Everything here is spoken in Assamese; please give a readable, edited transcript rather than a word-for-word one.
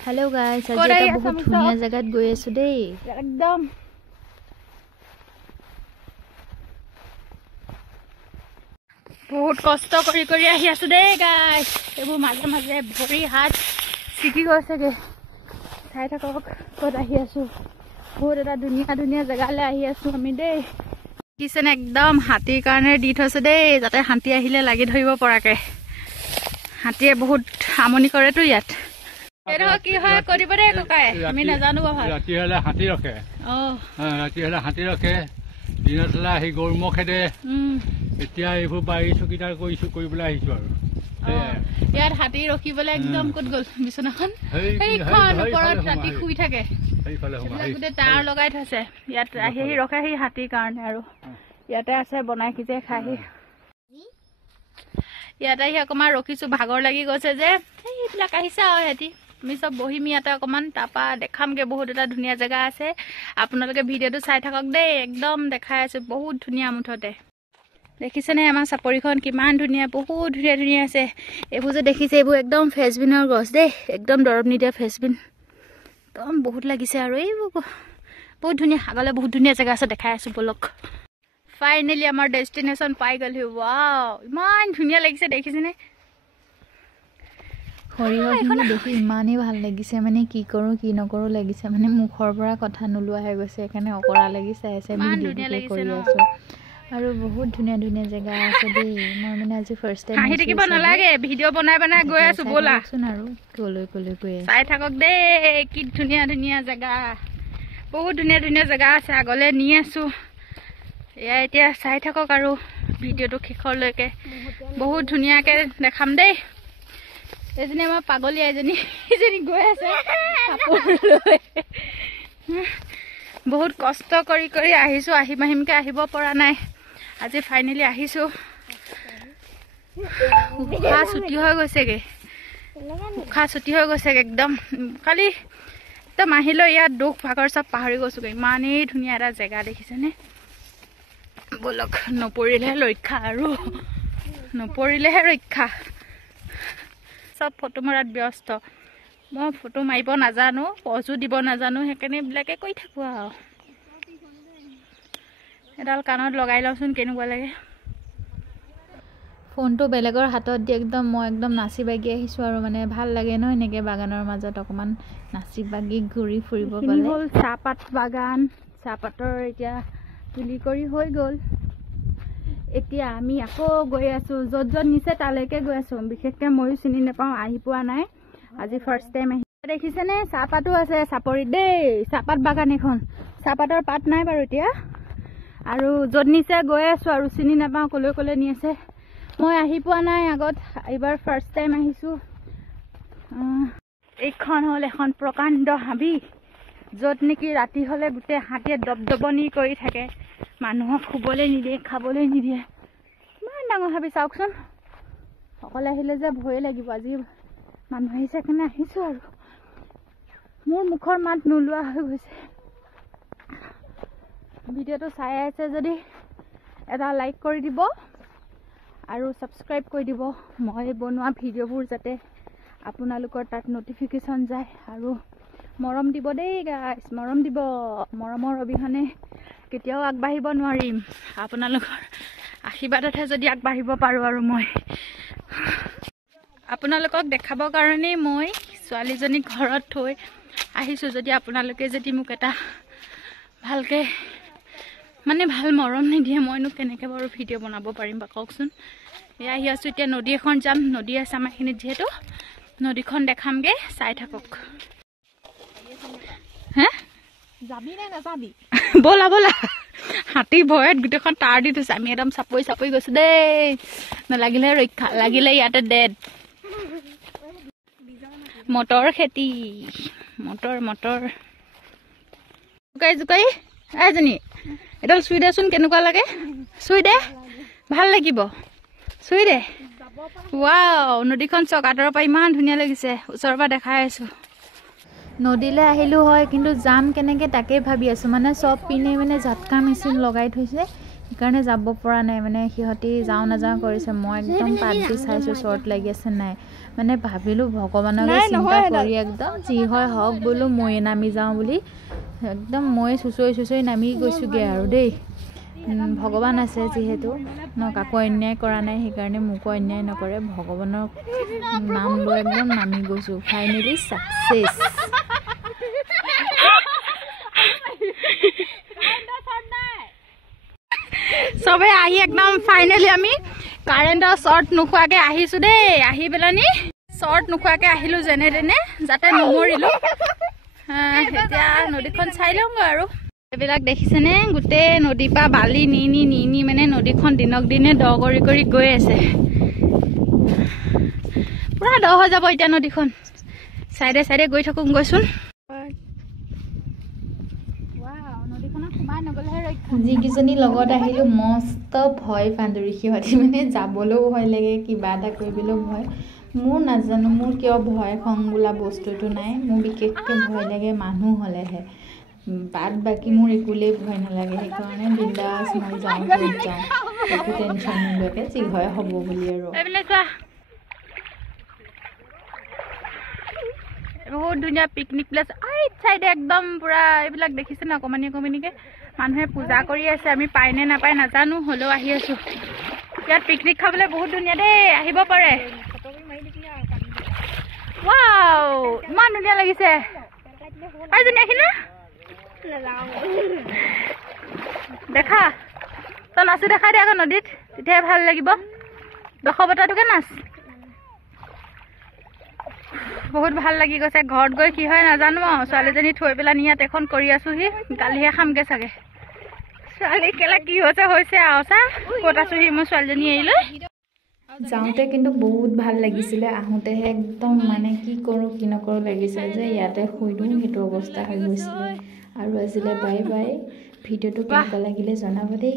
हेलो गाइस आज এটা বহুত ধুনিয়া জায়গাত গৈ আছো দেই একদম বহুত কষ্ট কৰি কৰি আহি আছো দেই গাইস এবোৰ মাজে মাজে ভৰি হাত চিকি গৈছেগে চাই থাকক ক'ত আহি আছো বহুত এটা ধুনিয়া জায়গালৈ আহি আছো আমি দেই কিছেন একদম হাতীৰ কাৰণে দি থৈছে দেই যাতে হাতী আহিলে লাগি ধৰিব পৰাকে হাতীয়ে বহুত আমনি কৰেতো ইয়াত এৰো কি হয় কৰিব দে ককাই আমি নাজানো ভাল ৰাতি হলে হাতী ৰখে ৰাতি হলে হাতী ৰখে দিনত হলে আহি গৰম খেদে এতিয়া এইবোৰ বাৰী চকীদাৰ কৰিবলৈ আহিছো আৰু ইয়াত হাতী ৰখিবলৈ একদম ক'ত গ'ল বিছনাখন এইখন ওপৰত ৰাতি শুই থাকে গোটেই তাঁৰ লগাই থৈছে ইয়াত আহি ৰখেহি হাতীৰ কাৰণে আৰু ইয়াতে আছে বনাই সিজে খাহি ইয়াতে আহি অকণমান ৰখিছো ভাগৰ লাগি গৈছে যে এইবিলাক আহিছে আৰু সিহঁতি আমি চব বহিম ইয়াতে অকণমান তাৰপৰা দেখামগে বহুত এটা ধুনীয়া জেগা আছে আপোনালোকে ভিডিঅ'টো চাই থাকক দেই একদম দেখাই আছো বহুত ধুনীয়া মুঠতে দেখিছেনে আমাৰ চাপৰিখন কিমান ধুনীয়া বহুত ধুনীয়া আছে এইবোৰ যে দেখিছে এইবোৰ একদম ফেচবিনৰ গছ দেই একদম দৰৱ নিদিয়া ফেচবিন একদম বহুত লাগিছে আৰু এইবোৰ বহুত ধুনীয়া আগলে বহুত ধুনীয়া জেগা আছে দেখাই আছো বলক ফাইনেলি আমাৰ ডেষ্টিনেশ্যন পাই গ'লো ৱাও ইমান ধুনীয়া লাগিছে দেখিছেনে সৰিয়হখিনি দেখি ইমানেই ভাল লাগিছে মানে কি কৰোঁ কি নকৰোঁ লাগিছে মানে মুখৰ পৰা কথা নোলোৱা হৈ গৈছে সেইকাৰণে অকৰা লাগি চাই ভিডিঅ' কৰি আছো আৰু বহুত ধুনীয়া জেগা আছে দেই মই মানে আজি ফাৰ্ষ্ট টাইম হাঁহি থাকিব নালাগে ভিডিঅ' বনাই গৈ আছো ব'লাচোন আৰু কলৈ গৈ চাই থাকক দেই কি ধুনীয়া জেগা বহুত ধুনীয়া জেগা আছে আগলৈ নি আছো এয়া এতিয়া চাই থাকক আৰু ভিডিঅ'টো শেষলৈকে বহুত ধুনীয়াকৈ দেখাম দেই এজনী আমাৰ পাগলী এজনী গৈ আছে বহুত কষ্ট কৰি আহিছো আহিমকে আহিব পৰা নাই আজি ফাইনেলি আহিছো উশাহ ছুটি হৈ গৈছেগে একদম কালি একদম আহিলো ইয়াত দুখ ভাগৰ চব পাহৰি গৈছোগে ইমানেই ধুনীয়া এটা জেগা দেখিছেনে বলক নপৰিলেহে ৰক্ষা চব ফটো মৰাত ব্যস্ত মই ফটো মাৰিব নাজানো পজো দিব নাজানো সেইকাৰণে এইবিলাকে কৰি থাকোঁ আৰু এডাল কাণত লগাই লওঁচোন কেনেকুৱা লাগে ফোনটো বেলেগৰ হাতত দি একদম মই একদম নাচি বাগি আহিছোঁ আৰু মানে ভাল লাগে ন এনেকৈ বাগানৰ মাজত অকণমান নাচি বাগি ঘূৰি ফুৰিব গ'লে হ'ল চাহপাত বাগান চাহপাতৰ এতিয়া তুলি কৰি হৈ গ'ল এতিয়া আমি আকৌ গৈ আছো য'ত নিছে তালৈকে গৈ আছো বিশেষকৈ ময়ো চিনি নাপাওঁ আহি পোৱা নাই আজি ফাৰ্ষ্ট টাইম আহি দেখিছেনে চাহপাতো আছে চাপৰিত দেই চাহপাত বাগান এখন চাহপাতৰ পাত নাই বাৰু এতিয়া আৰু য'ত নিছে গৈ আছো আৰু চিনি নাপাওঁ কলৈ নি আছে মই আহি পোৱা নাই আগত এইবাৰ ফাৰ্ষ্ট টাইম আহিছোঁ এইখন হ'ল এখন প্ৰকাণ্ড হাবি য'ত নেকি ৰাতি হ'লে গোটেই হাতীয়ে দপদপনি কৰি থাকে মানুহক শুবলৈ নিদিয়ে খাবলৈ নিদিয়ে ইমান ডাঙৰ হাবি চাওকচোন অকলে আহিলে যে ভয়ে লাগিব আজি মানুহ আহিছে কাৰণে আহিছোঁ আৰু মোৰ মুখৰ মাত নোলোৱা হৈ গৈছে ভিডিঅ'টো চাই আছে যদি এটা লাইক কৰি দিব আৰু ছাবস্ক্ৰাইব কৰি দিব মই বনোৱা ভিডিঅ'বোৰ যাতে আপোনালোকৰ তাত নটিফিকেশ্যন যায় আৰু মৰম দিব দেই গাইছ মৰম দিব মৰমৰ অবিহনে কেতিয়াও আগবাঢ়িব নোৱাৰিম আপোনালোকৰ আশীৰ্বাদতহে যদি আগবাঢ়িব পাৰোঁ আৰু মই আপোনালোকক দেখাবৰ কাৰণেই মই ছোৱালীজনীক ঘৰত থৈ আহিছোঁ যদি আপোনালোকে যদি মোক এটা ভালকৈ মানে ভাল মৰম নিদিয়ে মইনো কেনেকৈ বাৰু ভিডিঅ' বনাব পাৰিম বা কওকচোন এয়া আহি আছোঁ এতিয়া নদী এখন যাম নদী আছে আমাৰ এইখিনিত যিহেতু নদীখন দেখামগৈ চাই থাকক হে যাবি নে নাযাবি ব'লা হাতী ভয়ত গোটেইখন তাঁৰ দি থৈছে আমি একদম চাপৰি গৈছো দেই নালাগিলে ৰক্ষা লাগিলে ইয়াতে ডেড মটৰ খেতি মটৰ জোকাই এজনী এডাল চুই দেচোন কেনেকুৱা লাগে চুই দে ভাল লাগিব চুই দে ৱাও নদীখন চক আঁতৰৰ পৰা ইমান ধুনীয়া লাগিছে ওচৰৰ পৰা দেখাই আছো নদীলৈ আহিলোঁ হয় কিন্তু যাম কেনেকৈ তাকেই ভাবি আছোঁ মানে চব পিনে মানে জাটকা মেচিন লগাই থৈছে সেইকাৰণে যাব পৰা নাই মানে সিহঁতি যাওঁ নাযাওঁ কৰিছে মই একদম পাত দি চাইছোঁ শ্বৰ্ট লাগি আছে নাই মানে ভাবিলোঁ ভগৱানকে চিন্তা কৰি একদম যি হয় হওক বোলো ময়ে নামি যাওঁ বুলি একদম মই চুঁচৰি নামি গৈছোঁগৈ আৰু দেই ভগৱান আছে যিহেতু ন কাকো অন্যায় কৰা নাই সেইকাৰণে মোকো অন্যায় নকৰে ভগৱানৰ নাম লৈ একদম নামি গৈছোঁ ফাইনেলি ছাকচেছ চবে আহি একদম ফাইনেলি আমি কাৰেণ্টৰ শ্বৰ্ট নোখোৱাকে আহিছো দেই আহি পেলানি শ্বৰ্ট নোখোৱাকে আহিলো যেনে তেনে যাতে নমৰিলো এতিয়া নদীখন চাই লওঁগৈ আৰু এইবিলাক দেখিছেনে গোটেই নদীৰ পৰা বালি নি মানে নদীখন দিনক দিনে দ কৰি গৈ আছে পুৰা দ হৈ যাব এতিয়া নদীখন চাইডে গৈ থাকোঁগৈচোন যিকেইজনী লগত আহিলোঁ মস্ত ভয় বান্দৰী সিহঁতি মানে যাবলৈও ভয় লাগে কিবা এটা কৰিবলৈও ভয় মোৰ নাজানো মোৰ কিয় ভয় খং বোলা বস্তুটো নাই মোৰ বিশেষকৈ ভয় লাগে মানুহ হ'লেহে বাদ বাকী মোৰ একোলেই ভয় নালাগে সেইকাৰণে বিন্দাছ মই যাওঁ একো টেনশ্যন নোলোৱাকৈ যি হয় হ'ব বুলি আৰু বহুত ধুনীয়া পিকনিক প্লেচ ৰাইট চাইডে একদম পুৰা এইবিলাক দেখিছে ন অকণমানিকৈ মানুহে পূজা কৰি আছে আমি পাই নে নাপায় নাজানো হ'লেও আহি আছোঁ ইয়াত পিকনিক খাবলৈ বহুত ধুনীয়া দেই আহিব পাৰে ৱাও ইমান ধুনীয়া লাগিছে পাইজনী আহিলে দেখা তই নাচি দেখাই দে আকৌ নদীত তেতিয়াহে ভাল লাগিব দশবতাটোকে নাচ বহুত ভাল লাগি গৈছে ঘৰত গৈ কি হয় নাজানো আৰু ছোৱালীজনী থৈ পেলাই ইয়াত এখন কৰি আছোহি গালিহে খামগে চাগে ছোৱালী কেলা কি হৈছে আৰু চা ক'ত আছোহি মই ছোৱালীজনী এৰিলৈ যাওঁতে কিন্তু বহুত ভাল লাগিছিলে আহোঁতেহে একদম মানে কি কৰোঁ কি নকৰোঁ লাগিছে যে ইয়াতে শুই দিওঁ সেইটো অৱস্থা হৈ গৈছিলে আৰু আজিলৈ বাই বাই ভিডিঅ'টো কেনেকুৱা লাগিলে জনাব দেই